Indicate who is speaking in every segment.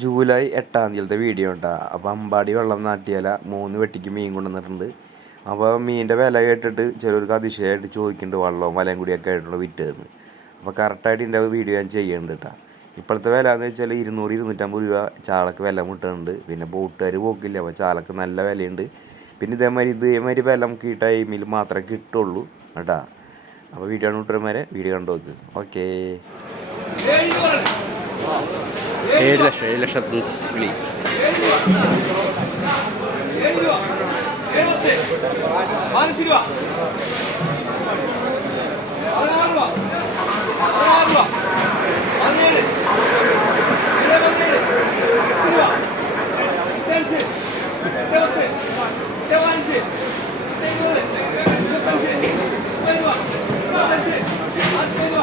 Speaker 1: July എട്ടാം തീയതിയിലത്തെ video ഉണ്ടാ അപ്പോൾ അമ്പാടി വെള്ളം നാട്ടിയല മൂന്ന് വെട്ടിക്ക് മീൻ കൊണ്ടുവന്നിട്ടുണ്ട്. അപ്പോൾ മീനിന്റെ വില കേട്ടിട്ട് ചിലർക്ക് അതിശയമായിട്ട് ചോദിക്കുന്നുണ്ട് വെള്ളവും വലയും കൂടിയൊക്കെ ആയിട്ടുള്ള വിറ്റതെന്ന് അപ്പോൾ കറക്റ്റായിട്ട് ഇതിന്റെ വീഡിയോ ഞാൻ ചെയ്യുന്നുണ്ട് കേട്ടോ ഇപ്പോഴത്തെ വില എന്ന് വെച്ചാൽ ഇരുന്നൂറ് ഇരുന്നൂറ്റമ്പത് രൂപ ചാളക്ക് വില മുട്ടുന്നുണ്ട്. പിന്നെ ബോട്ടുകാർ പോക്കില്ല അപ്പോൾ ചാളക്ക് നല്ല വിലയുണ്ട്. പിന്നെ ഇതേമാതിരി ഇതേമാതിരി വില നമുക്ക് ഈ ടൈമിൽ മാത്രമേ കിട്ടുള്ളൂ കേട്ടാ അപ്പോൾ വീഡിയോ വിട്ടുമാരെ വീഡിയോ കണ്ടു നോക്ക്. ഓക്കേ
Speaker 2: ഏഴ് ലക്ഷം ഏഴ് ലക്ഷത്തി വിളി.
Speaker 3: പതിനഞ്ച് രൂപ പതിനാറ് രൂപ പതിനാറ് രൂപ പതിനേഴ് ഇരുപത്തേഴ് രൂപ ഇരുപത്തഞ്ച് ഇരുപത്തി ഇരുപത്തഞ്ച് ഇരുപത് ഇരുപത്തഞ്ച് മുപ്പത് രൂപ മുപ്പത്തഞ്ച് നാൽപ്പത് രൂപ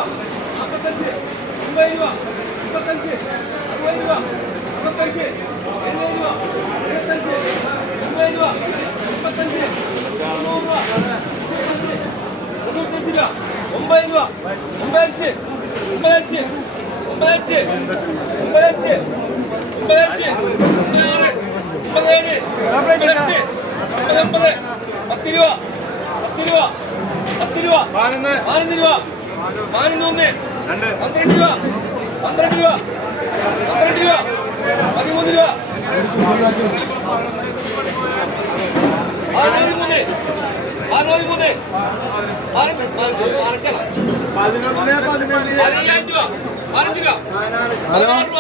Speaker 3: നാൽപ്പത്തഞ്ച് അമ്പത് രൂപ മുപ്പത്തഞ്ച് അറുപത് രൂപ അറുപത്തഞ്ച് എഴുപത് രൂപ എഴുപത്തഞ്ച് അമ്പത് രൂപ മുപ്പത്തഞ്ച് തൊണ്ണൂറ് രൂപ തൊണ്ണൂറ്റഞ്ച് രൂപ. ഒമ്പത് രൂപ. ഒമ്പതഞ്ച് ഒമ്പതഞ്ച് ഒമ്പതഞ്ച് ഒമ്പതഞ്ച് ഒമ്പതഞ്ച് ഒമ്പതാറ് ഒമ്പതേഴ് ഒമ്പതെട്ട് ഒമ്പതൊമ്പത് പത്ത് രൂപ. പത്ത് രൂപ. പത്ത് രൂപ. പതിനൊന്ന് രൂപ. പതിനൊന്ന് ഒന്ന്. പന്ത്രണ്ട് രൂപ. പന്ത്രണ്ട് രൂപ. പന്ത്രണ്ട് രൂപ. പതിമൂന്ന് രൂപ. പതിമൂന്ന് പതിമൂന്ന് അരക്കണം പതിനയ്യായിരം രൂപ പതിനഞ്ച് രൂപ പതിനാറ് രൂപ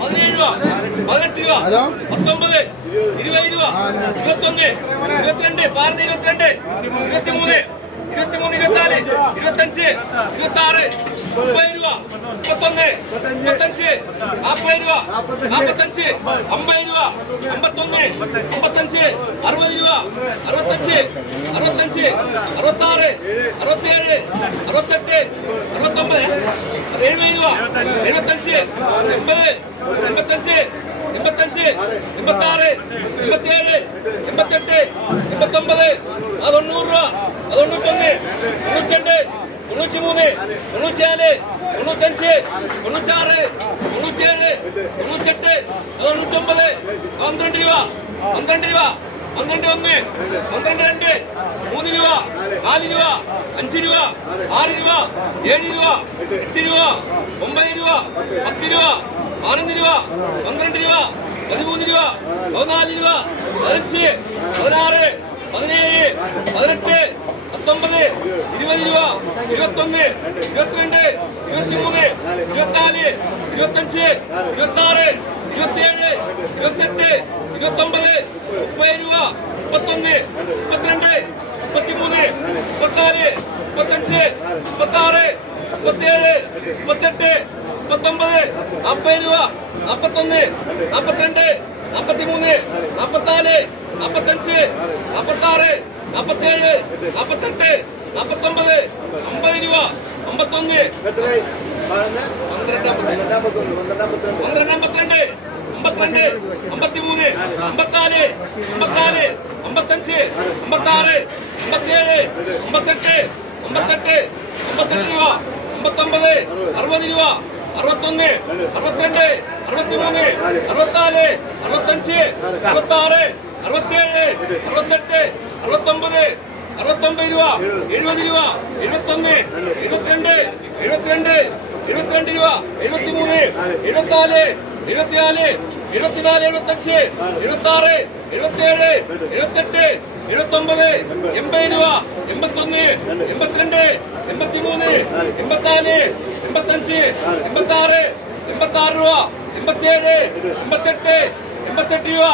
Speaker 3: പതിനേഴ് രൂപ പതിനെട്ട് രൂപ പത്തൊമ്പത് ഇരുപത് രൂപ ഇരുപത്തൊന്ന് ഇരുപത്തിരണ്ട് പാർന്ന് ഇരുപത്തിരണ്ട് ഇരുപത്തിമൂന്ന് ഇരുപത്തിമൂന്ന് ഇരുപത്തിനാല് ഇരുപത്തഞ്ച് ഇരുപത്തി ആറ് മുപ്പത് രൂപ. മുപ്പത്തൊന്ന്. മുപ്പത്തഞ്ച്. നാൽപ്പത് രൂപ. നാൽപ്പത്തഞ്ച് അമ്പത് രൂപ. അമ്പത്തൊന്ന്. അമ്പത്തഞ്ച്. അറുപത് രൂപ. അറുപത്തഞ്ച്. അറുപത്തഞ്ച്. അറുപത്താറ്. അറുപത്തേഴ്. അറുപത്തെട്ട്. അറുപത്തൊമ്പത്. എഴുപത് രൂപ. എഴുപത്തഞ്ച്. എൺപത്. എൺപത്തഞ്ച്. എൺപത്തഞ്ച്. എൺപത്താറ്. എൺപത്തേഴ്. എൺപത്തെട്ട്. എൺപത്തൊമ്പത്. തൊണ്ണൂറ് രൂപ. തൊണ്ണൂറ്റൊന്ന്. തൊണ്ണൂറ്റിരണ്ട്. തൊണ്ണൂറ്റി മൂന്ന് തൊണ്ണൂറ്റിനാല് തൊണ്ണൂറ്റഞ്ച് തൊണ്ണൂറ്റാറ് തൊണ്ണൂറ്റിയേഴ് തൊണ്ണൂറ്റെട്ട് തൊണ്ണൂറ്റൊമ്പത് പന്ത്രണ്ട് രൂപ പന്ത്രണ്ട് രൂപ പന്ത്രണ്ട് ഒന്ന് പന്ത്രണ്ട് രണ്ട് മൂന്ന് രൂപ നാല് രൂപ അഞ്ച് രൂപ ആറ് രൂപ ഏഴ് രൂപ എട്ട് രൂപ ഒമ്പത് രൂപ പത്ത് രൂപ പതിനൊന്ന് രൂപ പന്ത്രണ്ട് രൂപ പതിമൂന്ന് രൂപ പതിനാല് രൂപ പതിനഞ്ച് പതിനാറ് പതിനേഴ് പതിനെട്ട് പത്തൊമ്പത് ഇരുപത് രൂപ ഇരുപത്തൊന്ന് ഇരുപത്തിരണ്ട് ഇരുപത്തിമൂന്ന് ഇരുപത്തിനാല് ഇരുപത്തഞ്ച് ഇരുപത്തി ആറ് ഇരുപത്തിയേഴ് ഇരുപത്തെട്ട് ഇരുപത്തൊമ്പത് മുപ്പത് രൂപ മുപ്പത്തൊന്ന് മുപ്പത്തിരണ്ട് മുപ്പത്തിമൂന്ന് മുപ്പത്തിനാല് മുപ്പത്തഞ്ച് മുപ്പത്താറ് മുപ്പത്തിയേഴ് മുപ്പത്തെട്ട് മുപ്പത്തൊമ്പത് നാൽപ്പത് രൂപ നാൽപ്പത്തൊന്ന് നാൽപ്പത്തിരണ്ട് നാൽപ്പത്തിമൂന്ന് നാൽപ്പത്തിനാല് നാൽപ്പത്തഞ്ച് നാൽപ്പത്താറ് നാൽപ്പത്തേഴ് നാൽപ്പത്തെട്ട് നാൽപ്പത്തൊമ്പത് അമ്പത് രൂപ അമ്പത്തൊന്ന്. പന്ത്രണ്ട് അമ്പത്തിരണ്ട് അമ്പത്തിരണ്ട് അമ്പത്തിമൂന്ന് അമ്പത്തിനാല് അമ്പത്തിനാല് അമ്പത്തഞ്ച് അമ്പത്താറ് അമ്പത്തിയേഴ് അമ്പത്തെട്ട് അമ്പത്തെട്ട് അമ്പത്തെട്ട് രൂപ അമ്പത്തൊമ്പത് അറുപത് രൂപ അറുപത്തൊന്ന് അറുപത്തിരണ്ട് അറുപത്തിമൂന്ന് അറുപത്തിനാല് അറുപത്തഞ്ച് അറുപത്താറ് അറുപത്തേഴ് അറുപത്തെട്ട് അറുപത്തൊമ്പത് അറുപത്തൊമ്പത് രൂപ എഴുപത് രൂപ എഴുപത്തൊന്ന് എഴുപത്തിരണ്ട് എഴുപത്തിരണ്ട് എഴുപത്തിരണ്ട് രൂപ എഴുപത്തിമൂന്ന് എഴുപത്തിനാല് എഴുപത്തിനാല് എഴുപത്തിനാല് എഴുപത്തഞ്ച് എഴുപത്തി ആറ് എഴുപത്തിയേഴ് എഴുപത്തെട്ട് എഴുപത്തൊമ്പത് എൺപത് രൂപ എൺപത്തൊന്ന് എൺപത്തിരണ്ട് എൺപത്തിമൂന്ന് എൺപത്തിനാല് എൺപത്തഞ്ച് എൺപത്തി ആറ് എൺപത്തി ആറ് രൂപ എൺപത്തിയേഴ് എൺപത്തെട്ട് എൺപത്തെട്ട് രൂപ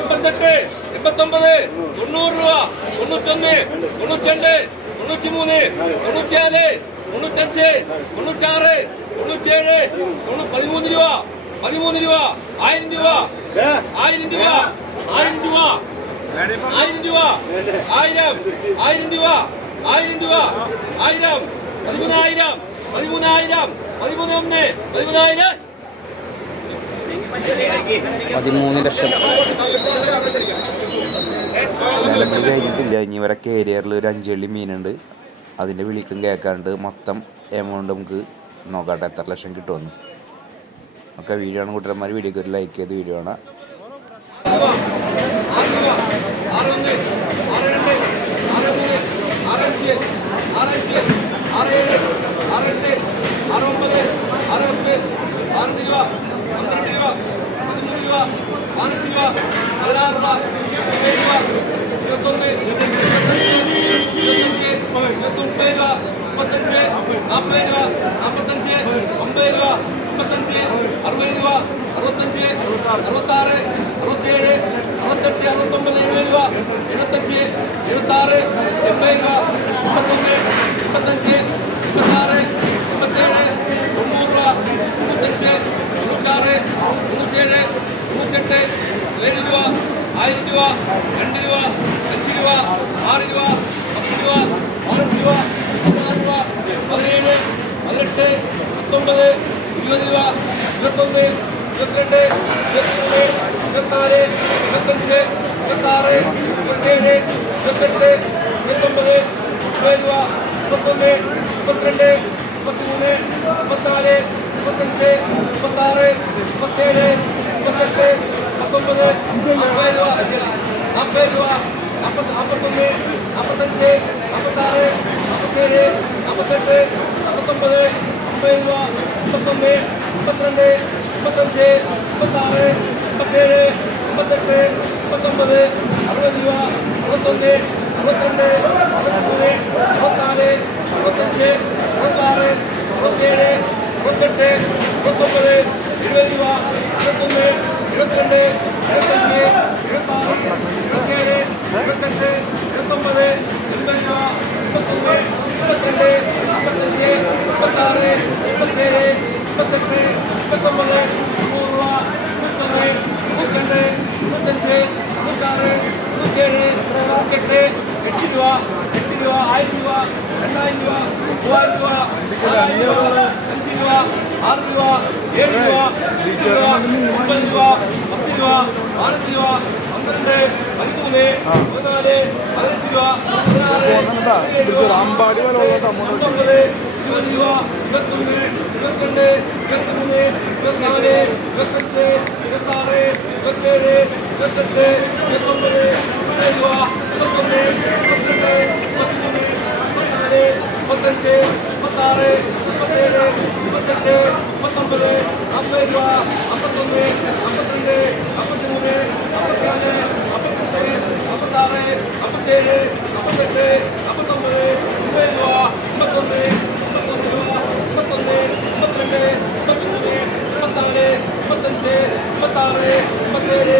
Speaker 3: എൺപത്തെട്ട് എൺപത്തൊമ്പത് തൊണ്ണൂറ് രൂപ തൊണ്ണൂറ്റൊന്ന് തൊണ്ണൂറ്റിരണ്ട് തൊണ്ണൂറ്റിമൂന്ന് തൊണ്ണൂറ്റിയാൽ തൊണ്ണൂറ്റഞ്ച് തൊണ്ണൂറ്റാറ് തൊണ്ണൂറ്റേഴ് പതിമൂന്ന് രൂപ പതിമൂന്ന് രൂപ ആയിരം രൂപ ആയിരം രൂപ ആയിരം രൂപ ആയിരം രൂപ ആയിരം ആയിരം രൂപ ആയിരം രൂപ ആയിരം പതിമൂന്നായിരം പതിമൂന്നായിരം പതിമൂന്ന് ഒന്ന് പതിമൂന്നായിരം
Speaker 2: പതിമൂന്ന് ലക്ഷം.
Speaker 1: നിലവിളി കഴിഞ്ഞിട്ടില്ല. ഇനി ഇവരെ കേരിയറിൽ ഒരു അഞ്ചള്ളി മീനുണ്ട്. അതിന്റെ വിളിക്കും കേൾക്കാണ്ട് മൊത്തം എമൗണ്ട് നമുക്ക് നോക്കട്ടെ. എത്ര ലക്ഷം കിട്ടുമെന്ന്. ഒക്കെ വീഡിയോ ആണ്. കൂട്ടുകാരന്മാർ വീഡിയോക്ക് ഒരു ലൈക്ക് ചെയ്ത് വീഡിയോ ആണ്
Speaker 3: ആറ് രൂപ ആറ് ഒന്ന് ആറ് രണ്ട് ആറ് മൂന്ന് ആറ് അഞ്ച് ആറ് അഞ്ച് ആറ് ഏഴ് ആറ് എട്ട് ആറ് ഒമ്പത് ആറ് പത്ത് ആറ് രൂപ പന്ത്രണ്ട് രൂപ പതിമൂന്ന് രൂപ പതിനഞ്ച് രൂപ പതിനാറ് രൂപ ഇരുപത് രൂപ ഇരുപത്തൊന്ന് ഇരുപത്തഞ്ച് ഇരുപത്തൊമ്പത് രൂപ മുപ്പത്തഞ്ച് നാൽപ്പത് രൂപ നാൽപ്പത്തഞ്ച് ഒമ്പത് രൂപ അമ്പത്തഞ്ച് അറുപത് രൂപ അറുപത്തഞ്ച് അറുപത്താറ് അറുപത്തേഴ് അറുപത്തെട്ട് അറുപത്തൊമ്പത് എഴുപത് രൂപ എഴുപത്തഞ്ച് എഴുപത്താറ് എൺപത് രൂപ എൺപത്തൊന്ന് എൺപത്തഞ്ച് എൺപത്താറ് മുപ്പത്തേഴ് തൊണ്ണൂറ് രൂപ തൊണ്ണൂറ്റഞ്ച് തൊണ്ണൂറ്റാറ് തൊണ്ണൂറ്റേഴ് തൊണ്ണൂറ്റെട്ട് ഏഴ് രൂപ ആയിരം രൂപ രണ്ട് രൂപ അഞ്ച് രൂപ ആറ് രൂപ പത്ത് രൂപ പതിനഞ്ച് രൂപ പതിനാറ് രൂപ പതിനേഴ് പതിനെട്ട് പത്തൊമ്പത് ഇരുപത് രൂപ ഇരുപത്തൊന്ന് ഇരുപത്തിരണ്ട് ഇരുപത്തിമൂന്ന് ഇരുപത്തിനാല് ഇരുപത്തഞ്ച് ഇരുപത്താറ് ഇരുപത്തേഴ് ഇരുപത്തെട്ട് ഇരുപത്തൊമ്പത് മുപ്പത് രൂപ മുപ്പത്തൊന്ന് മുപ്പത്തിരണ്ട് മുപ്പത്തിമൂന്ന് മുപ്പത്തിനാല് മുപ്പത്തഞ്ച് മുപ്പത്താറ് മുപ്പത്തേഴ് മുപ്പത്തെട്ട് പത്തൊമ്പത് അമ്പത് രൂപ നാൽപ്പത് രൂപ നാൽപ്പത്തി നാൽപ്പത്തൊന്ന് നാൽപ്പത്തഞ്ച് നാൽപ്പത്താറ് നാൽപ്പത്തേഴ് നാൽപ്പത്തെട്ട് നാൽപ്പത്തൊമ്പത് അമ്പത് മുപ്പത്തൊന്ന് മുപ്പത്തിരണ്ട് മുപ്പത്തഞ്ച് മുപ്പത്താറ് മുപ്പത്തേഴ് മുപ്പത്തെട്ട് മുപ്പത്തൊമ്പത് അറുപത് രൂപ അറുപത്തൊന്ന് അറുപത്തിരണ്ട് അറുപത്തിമൂന്ന് അറുപത്തിനാല് അറുപത്തഞ്ച് അറുപത്താറ് അറുപത്തേഴ് അറുപത്തെട്ട് അറുപത്തൊമ്പത് എഴുപത് രൂപ അറുപത്തൊന്ന് എഴുപത്തിരണ്ട് എഴുപത്തഞ്ച് എഴുപത്താറ് എഴുപത്തേഴ് എഴുപത്തെട്ട് എഴുപത്തൊമ്പത് എൺപത് രൂപ മുപ്പത്തൊന്ന് മുപ്പത്തിരണ്ട് മുപ്പത്തഞ്ച് മുപ്പത്താറ് മുപ്പത്തേഴ് മുപ്പത്തെട്ട് മുപ്പത്തൊമ്പത് നൂറ് രൂപ. മുപ്പത്തൊന്ന് മുപ്പത്തിരണ്ട് മുപ്പത്തഞ്ച് നൂറ്റാറ് നൂറ്റേഴ് നൂറ്റെട്ട് എട്ട് രൂപ എട്ട് രൂപ ആയിരം രൂപ രണ്ടായിരം രൂപ മൂവായിരം രൂപ നാലായിരം രൂപ അഞ്ച് രൂപ ആറ് രൂപ ഏഴ് രൂപ എട്ട് രൂപ ഒമ്പത് രൂപ പത്ത് രൂപ പതിനഞ്ച് രൂപ പന്ത്രണ്ട് പതിമൂന്ന് ഇരുപത്തൊമ്പത് മുപ്പത് രൂപ മുപ്പത്തൊന്ന് മുപ്പത്തിരണ്ട് മുപ്പത്തിമൂന്ന് മുപ്പത്തിനാല് മുപ്പത്തഞ്ച് മുപ്പത്താറ് മുപ്പത്തേഴ് മുപ്പത്തെട്ട് മുപ്പത്തൊമ്പത് അമ്പത് രൂപ അമ്പത്തൊന്ന് അമ്പത്തിരണ്ട് അമ്പത്തിമൂന്ന് അമ്പത്തിനാല് അമ്പത്തഞ്ച് അമ്പത്താറ് അമ്പത്തേഴ് അമ്പത്തെട്ട് അമ്പത്തൊമ്പത് മുപ്പത് രൂപ അമ്പത്തൊന്ന് അമ്പത്തൊന്ന് രൂപ അമ്പത്തൊന്ന് അമ്പത്തിരണ്ട് അമ്പത്തിമൂന്ന് അമ്പത്തിനാല് അമ്പത്തഞ്ച് അമ്പത്താറ് അമ്പത്തേഴ്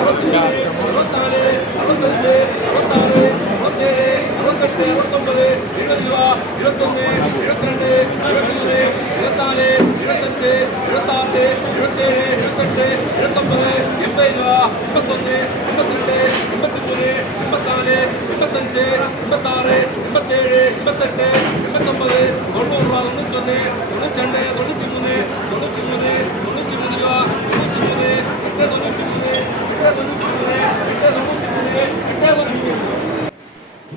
Speaker 3: അറുപത്തിനാല് അറുപത്തഞ്ച് അറുപത്താറ് അറുപത്തേഴ് അറുപത്തെട്ട് അറുപത്തൊമ്പത് എഴുപത് രൂപ ഇരുപത്തൊന്ന് ഇരുപത്തിരണ്ട് ഇരുപത്തിമൂന്ന് ഇരുപത്തിനാല് ഇരുപത്തഞ്ച് ഇരുപത്താറ് ഇരുപത്തേഴ് ഇരുപത്തെട്ട് ഇരുപത്തൊമ്പത് എൺപത് രൂപ എൺപത്തൊന്ന് എൺപത്തിരണ്ട് എൺപത്തിമൂന്ന് എൺപത്തിനാല് എൺപത്തഞ്ച് എൺപത്താറ് എൺപത്തേഴ് എൺപത്തെട്ട് എൺപത്തൊമ്പത് തൊണ്ണൂറ് രൂപ തൊണ്ണൂറ്റൊന്ന് തൊണ്ണൂറ്റിരണ്ട് തൊണ്ണൂറ്റിമൂന്ന് തൊണ്ണൂറ്റിമൂന്ന് തൊണ്ണൂറ്റിമൂന്ന് രൂപ തൊണ്ണൂറ്റിമൂന്ന് എട്ട് തൊണ്ണൂറ്റിമൂന്ന് എട്ട് തൊണ്ണൂറ്റിമൂന്ന് എട്ട് തൊണ്ണൂറ്റിമൂന്ന് എട്ട് തൊണ്ണൂറ്റിമൂന്ന്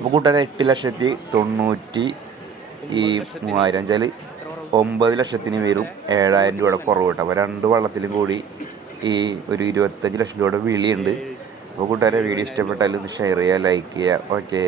Speaker 1: അപ്പോൾ കൂട്ടുകാരെ എട്ട് ലക്ഷത്തി തൊണ്ണൂറ്റി ഈ മൂവായിരം വെച്ചാൽ ഒമ്പത് ലക്ഷത്തിന് വരും ഏഴായിരം രൂപയുടെ കുറവ് കിട്ടും. അപ്പോൾ രണ്ട് വള്ളത്തിലും കൂടി ഈ ഒരു ഇരുപത്തഞ്ച് ലക്ഷം രൂപയുടെ വിളിയുണ്ട് അപ്പോൾ കൂട്ടുകാരെ വീഡിയോ ഇഷ്ടപ്പെട്ടാൽ ഷെയർ ചെയ്യുക ലൈക്ക് ചെയ്യുക. ഓക്കേ